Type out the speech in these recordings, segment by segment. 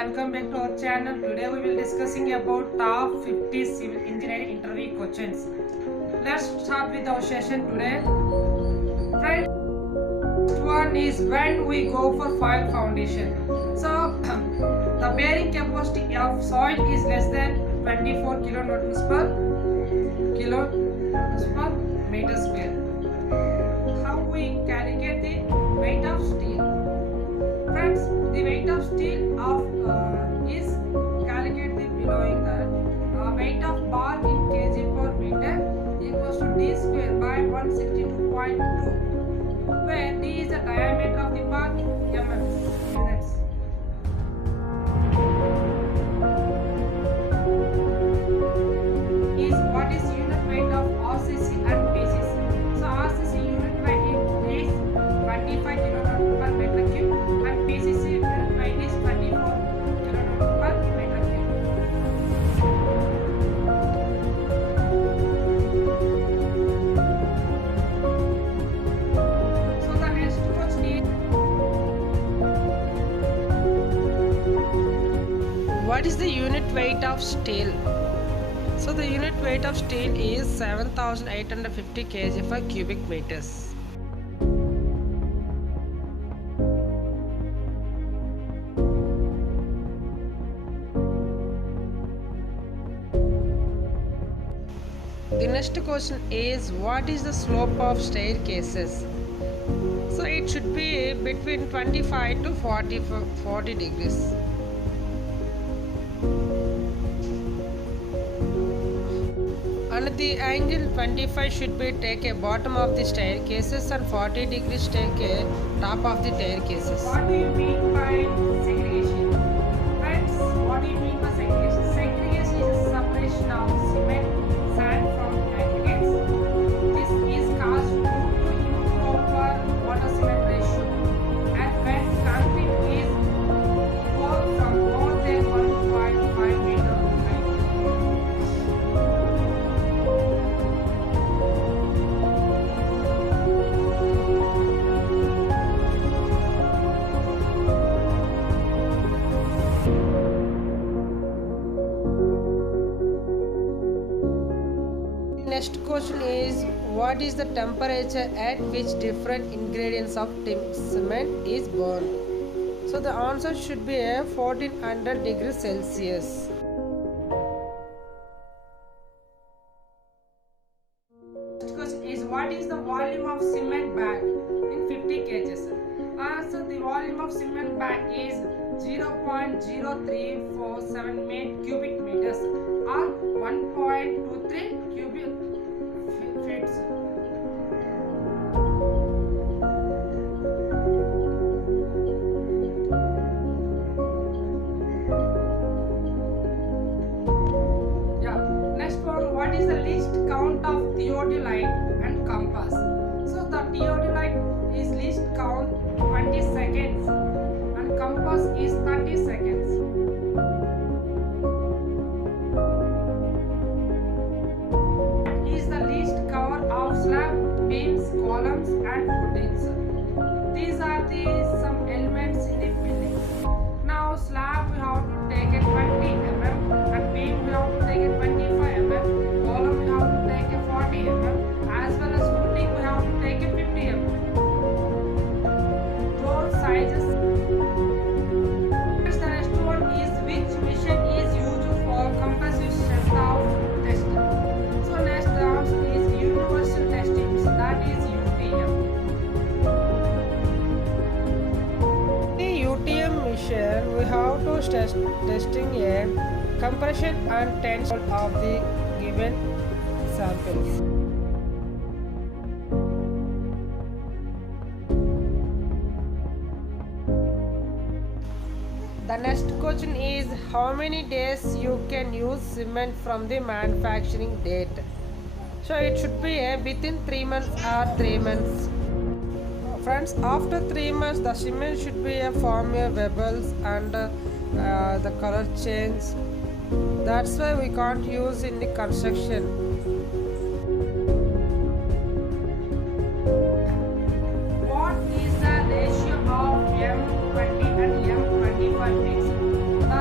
welcome back to our channel. Today we will discussing about top 50 civil engineering interview questions. Let's start with our session today. Friends, first one is when we go for file foundation. So the bearing capacity of soil is less than 24 kilonewtons per meter square. How we calculate the weight of steel? Friends, the weight of steel is calculated below that weight of bar in kg per meter equals to d square by 162.2, where d is the diameter of the bar in mm units. What is unit weight of RCC and PCC? So RCC unit weight is 25 kilonewton per meter cube and PCC unit weight is 24 kilonewton per meter cube. So the next question is, what is the unit weight of steel? So the unit weight of steel is 7,850 kg per cubic meters. The next question is, what is the slope of staircases? So it should be between 25 to 40 degrees. And the angle 25 should be take a bottom of the staircases and 40 degrees take a top of the staircases. What do you mean by segregation? Friends, what do you mean by segregation? Segregation is a separation of cement, sand from aggregates. This is caused due to improper water-cement ratio, and when concrete is poured from more than 1.5 meter height. Next question is, what is the temperature at which different ingredients of cement is burned? So the answer should be 1400 degrees Celsius. Next question is, what is the volume of cement bag in 50 kg? So the volume of cement bag is 0.0347 cubic meters or 1.23 cubic feet. Next one, what is the least count of theodolite and compass? So the theodolite is least count 20 seconds and compass is 30 seconds. Is the least cover of slab, beams, columns and footings. These are some elements in the building. Now slab we have to take a 20 mm and beam we have to take a 25 mm, column we have to take a 40 mm, as well as footing we have to take a 50 mm. Those sizes. The next one is, which machine is used for compressive strength of test? So next answer is universal testing machine, that is UTM. The UTM machine we have to testing a compression and tension of the given samples. The next question is, how many days you can use cement from the manufacturing date? So it should be within 3 months or 3 months. Friends, after 3 months the cement should be form bubbles and the color change. That's why we can't use in the construction. What is the ratio of M20 and M25 mix? The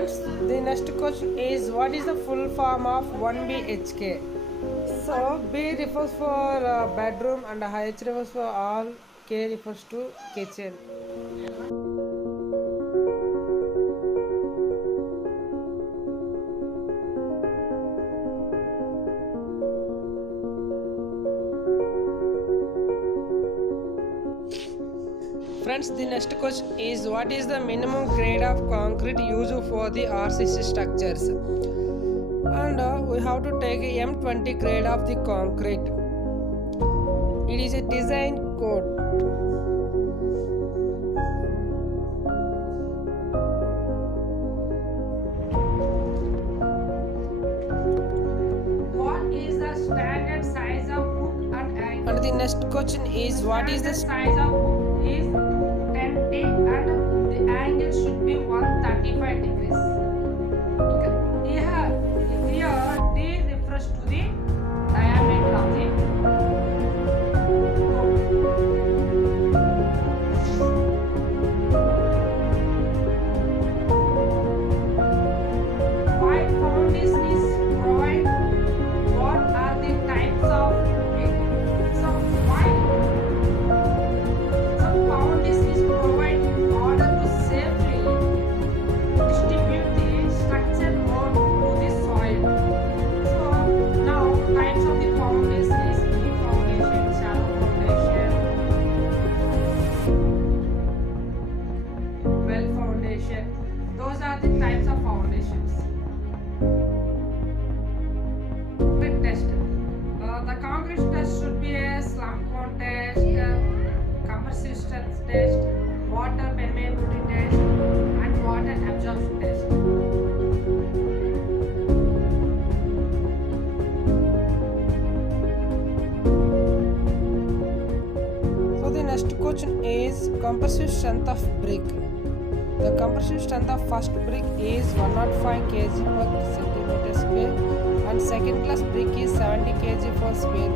Friends, the next question is what is the full form of 1 BHK? So B refers for bedroom and H refers for all, K refers to kitchen. Friends, the next question is what is the minimum grade of concrete used for the RCC structures? And we have to take a M20 grade of the concrete. It is a design code. What is the standard size of hook and angle? And the next question is what is the size of hook is 10T and the angle should be 135 degrees. Here D refers to the diameter of the hook. Why foundation is provide? What are the types of brick? So foundation is provide in order to safely distribute the structure more to the soil. So now types of the foundation is deep foundation, shallow foundation, well foundation. Those are the types of foundations. Concrete test. The concrete test should be a slump cone test, compressive strength test, water permeability test, and water absorption test. So the next question is compressive strength of brick. The compressive strength of first brick is 105 kg per centimeter square, and second class brick is 70 kg for square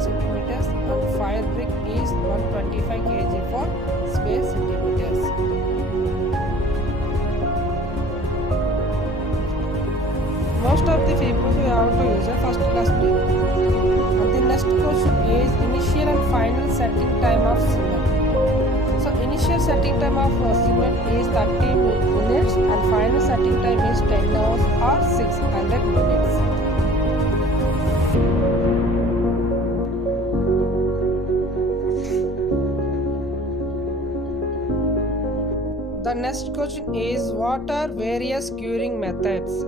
centimeters, and fire brick is 125 kg for square centimeters. Most of the people we have to use a first class brick. And the next question is initial and final setting time of cement. So initial setting time of cement is 30 minutes and final setting time is 10 hours or 600 minutes. The next question is what are various curing methods?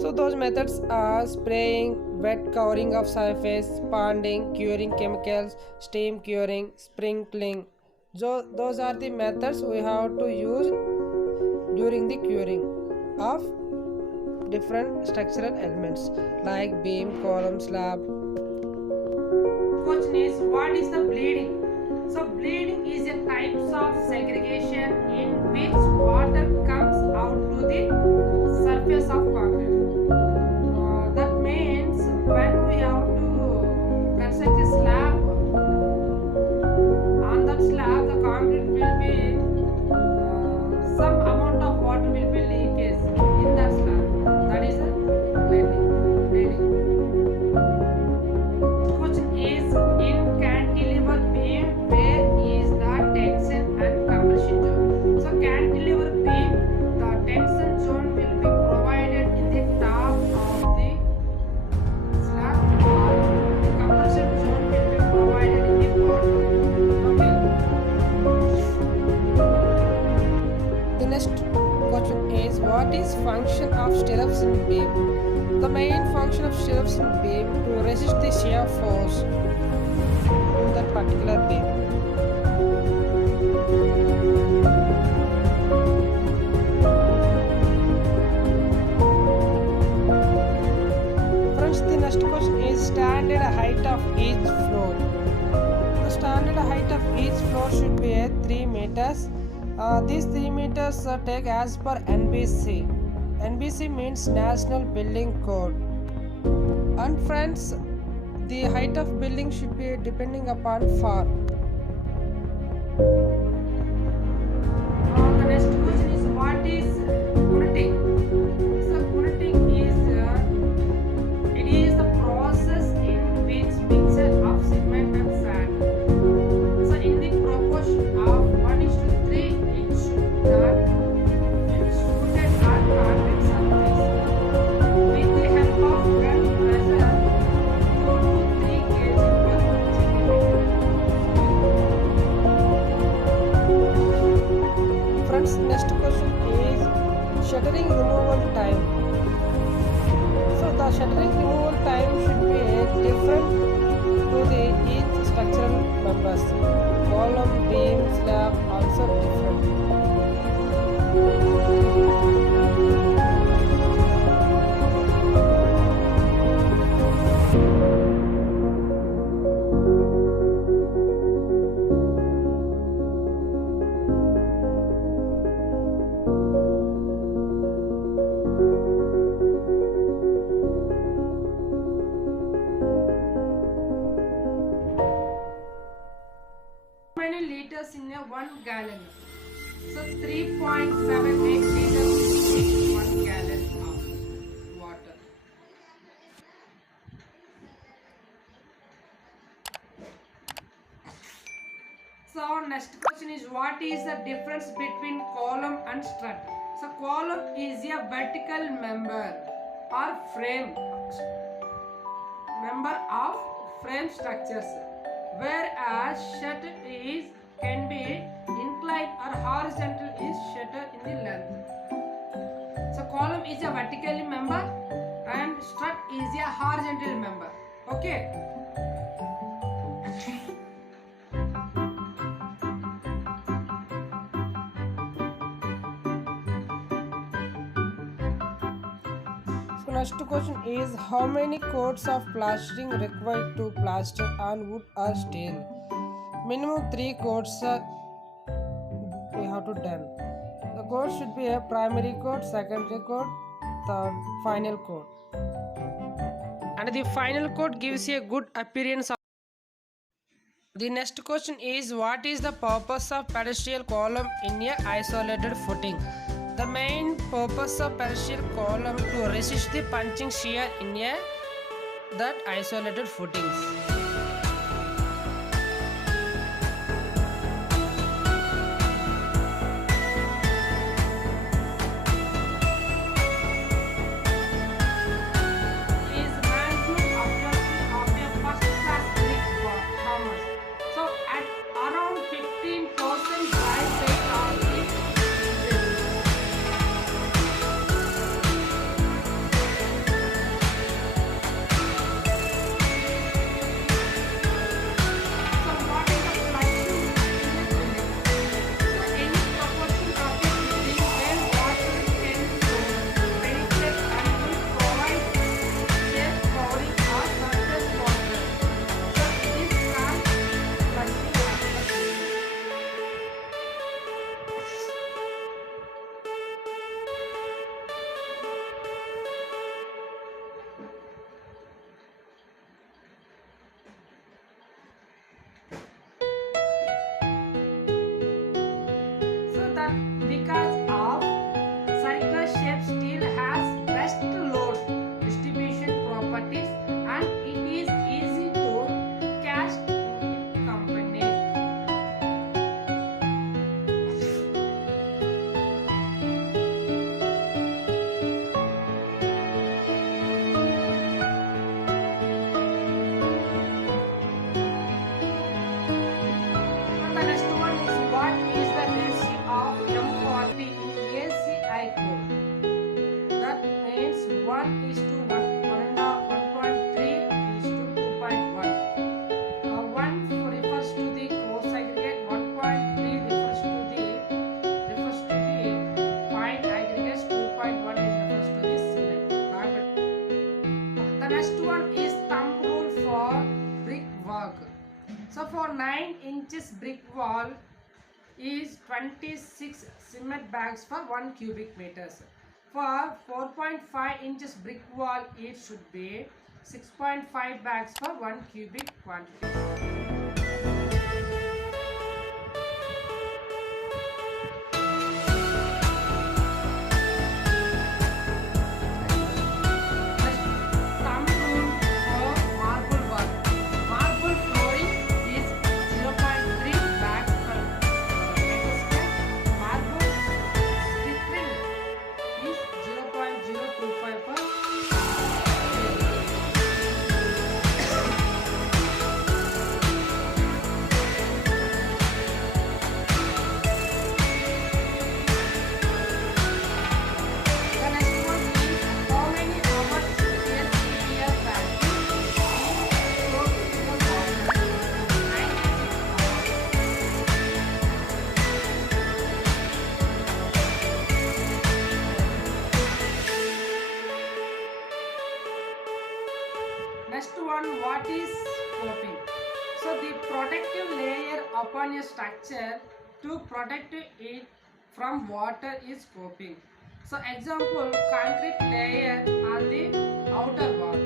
So those methods are spraying, wet covering of surface, ponding, curing chemicals, steam curing, sprinkling. So those are the methods we have to use during the curing of different structural elements like beam, column, slab. Question is what is the bleeding? So bleeding is a type of segregation in which water comes out to the surface of concrete. That means when we have to construct a slab, on that slab the concrete will be some amount of water will be leakage in that slab. That is a bleeding. Question is in cantilever beam where is the tension and compression zone? So cantilever beam, the tension zone will be provided in the top of the slab, or the compression zone will be provided in the bottom. The next question is what is function of stirrups in beam? The main function of stirrups in beam to resist the shear force in that particular beam. Friends, the next question is standard height of each floor. The standard height of each floor should be 3 meters. These 3 meters take as per NBC. NBC means National Building Code. And friends, the height of building should be depending upon farm. The next question is what is answer differently. How many liters in a 1 gallon? So 3.78 liters in 1 gallon of water. So next question is, what is the difference between column and strut? So column is a vertical member or frame member of frame structures, whereas strut is can be inclined or horizontal is shorter in the length. So column is a vertical member and strut is a horizontal member. Okay. So next question is, how many coats of plastering required to plaster on wood or steel? Minimum 3 coats we have to done. The coat should be a primary coat, secondary coat, third final coat. And the final coat gives a good appearance. The next question is, what is the purpose of pedestal column in a isolated footing? The main purpose of pedestal column to resist the punching shear in that isolated footings. Is maximum absorption of a first class brick performance. So at around 15% dry weight of the brick. So what is the flushing limit? So any proportion of it between where water tends to penetrate and will provide safe covering or surface water. So this is called flushing absorption. So that because of circular shape steel has best load distribution properties and it is easy to cast in company. And the next one is, what is the ratio of M40 in ACI code? That means 1 is to 1.3 is to 2.1. 1 refers to the cross aggregate, 1.3 refers to the fine aggregates, 2.1 refers to the cement. The next one is thumb rule for brick work. So for 9 inches brick wall is 26 cement bags for 1 cubic meters. For 4.5 inches brick wall it should be 6.5 bags for 1 cubic quantity. Thumb rule for marble work. Marble flooring is 0.3 bags per meter square. Marble sprinkling is 0.025 per meter. on a structure to protect it from water is coping. So example, concrete layer on the outer wall.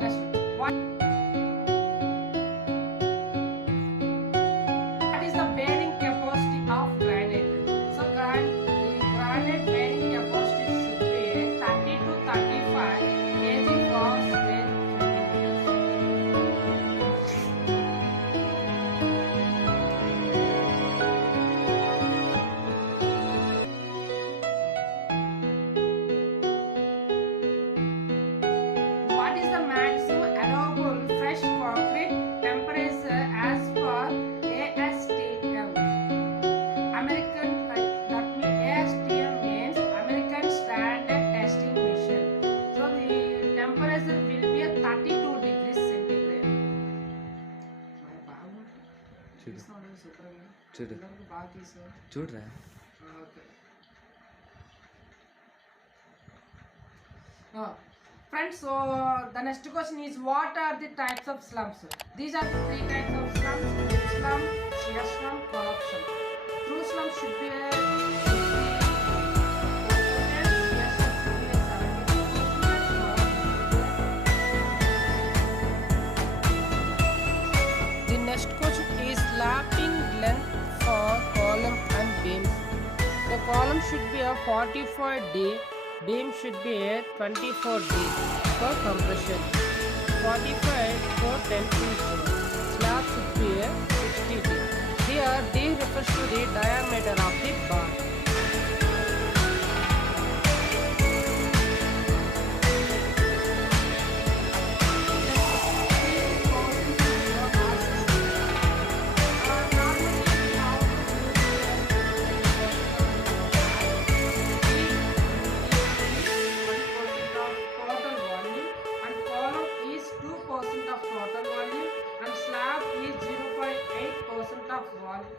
Next, what is the bearing capacity of granite? So granite bearing capacity should be 30 to 35 kg per square centimeters. What is the maximum allowable fresh concrete temperature as per ASTM? American, that means ASTM means American Standard Testing Mission. So the temperature will be 32 degrees centigrade. చూడు చూడరా Friends, so the next question is, what are the types of slums? These are the three types of slums: true slum, shear slum, corruption. True slum should be The next question is lapping length for column and beam. The column should be a 45D, beam should be a 24D for compression, 45 for tensile zone. Slab should be a 60D. Here D refers to the diameter of the bar.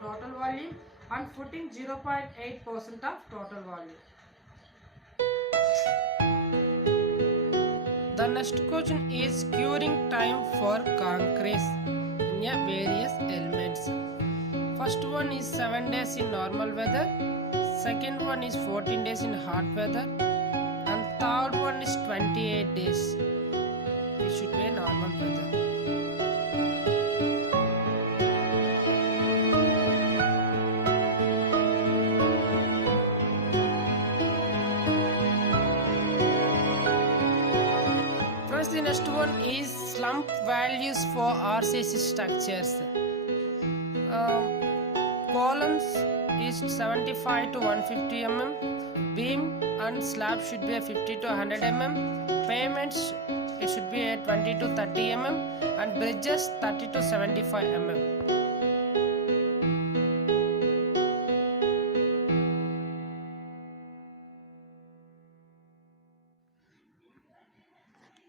Total volume and footing 0.8% of total volume. The next question is curing time for concrete in a various elements. First one is 7 days in normal weather, second one is 14 days in hot weather, and third one is 28 days. It should be a normal weather. The next one is slump values for RCC structures. Columns is 75 to 150 mm, beam and slab should be a 50 to 100 mm, pavements it should be a 20 to 30 mm, and bridges 30 to 75 mm.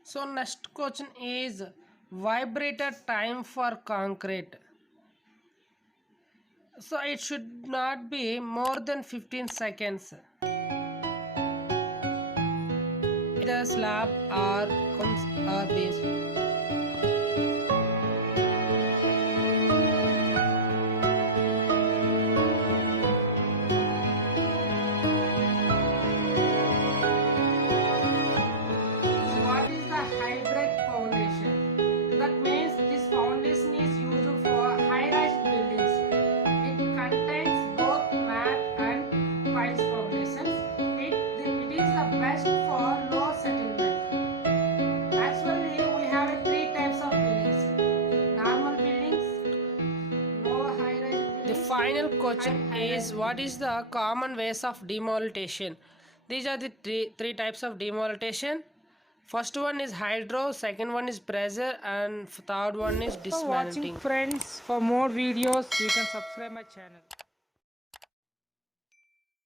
So next question is vibrator time for concrete. So it should not be more than 15 seconds. Either slab or beam. Final question is, what is the common ways of demolition? These are the three types of demolition. First one is hydro, second one is pressure, and third one is dismantling. For watching friends, for more videos you can subscribe my channel.